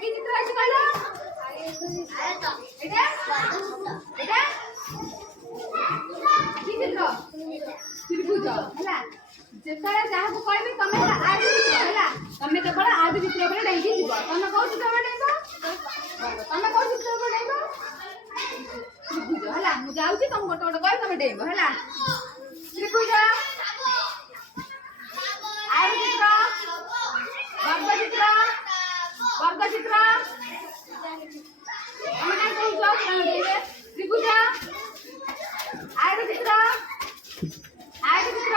কি চিত্র আছে কইলো এটা এটা কি চিত্র ত্রিভুজ ହେଲା ଯେତେବେଳେ ଯାହାକୁ କହିବି ତମେ ଆଦି ଚିତ୍ର ହେଲା ତମେ କେବଳ ଆଦି ଚିତ୍ର ଉପରେ ଡେଇଁକି ଯିବ ତମେ କୋଉ ଚିତ୍ର ଉପରେ ଡେଇଁବ ତମେ କୋଉ ଚିତ୍ର ଉପରେ ଡେଇଁବ ତ୍ରିଭୁଜ ହେଲା ମୁଁ ଯାଉଛି ତମେ ଗୋଟେ ଗୋଟେ କହିବି ତମେ ଡେଇଁବ ହେଲା ତ୍ରିଭୁଜ ଆଦି ଚିତ୍ର ବର୍ଗ ଚିତ୍ର ଆମେ କାଇଁ କହୁଛ ଡେଇଁବେ ତ୍ରିଭୁଜ ଆଦି ଚିତ୍ର आगे चित्र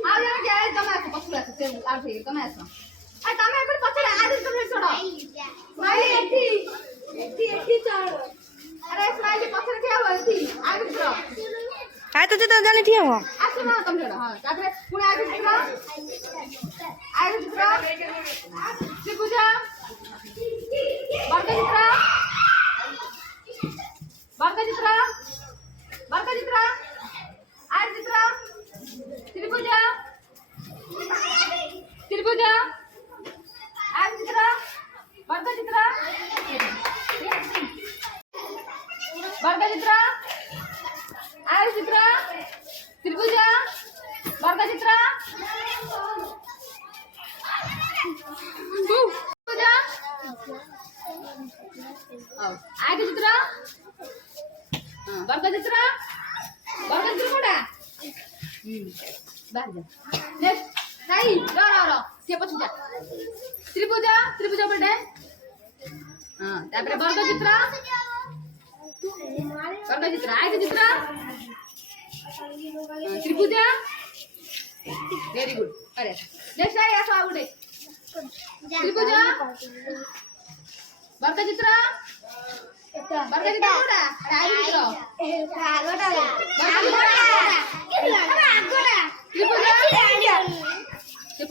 आ जरा क्या है तमे आसो पछुला से आ फिर तमे आसो आ तमे एपर पछुला आगे चित्र छोड़ो स्माइली एठी चढ़ अरे स्माइली पछुला क्या हो एठी आगे चित्र काय तो जाने ठीक हो आसो ना तमे छोड़ो हां तापरे पुणी आगे चित्र त्रिभुज वर्ग चित्र आर चित्र त्रिभुज आर चित्र वर्ग चित्र आर चित्र त्रिभुज वर्ग चित्र आगे चित्र वर्ग चित्र कोडा बाहर जा नेक्स्ट नहीं रो के पछ जा त्रिभुज पर डे हां तापर वर्ग चित्र आगे चित्र त्रिभुज वेरी गुड अरे नेक्स्ट आई आसो आउडे त्रिभुज वर्ग चित्र कोडा आगे चित्र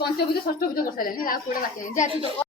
पंचभुज षष्ठभुज कर सारे कोड़ा बाकी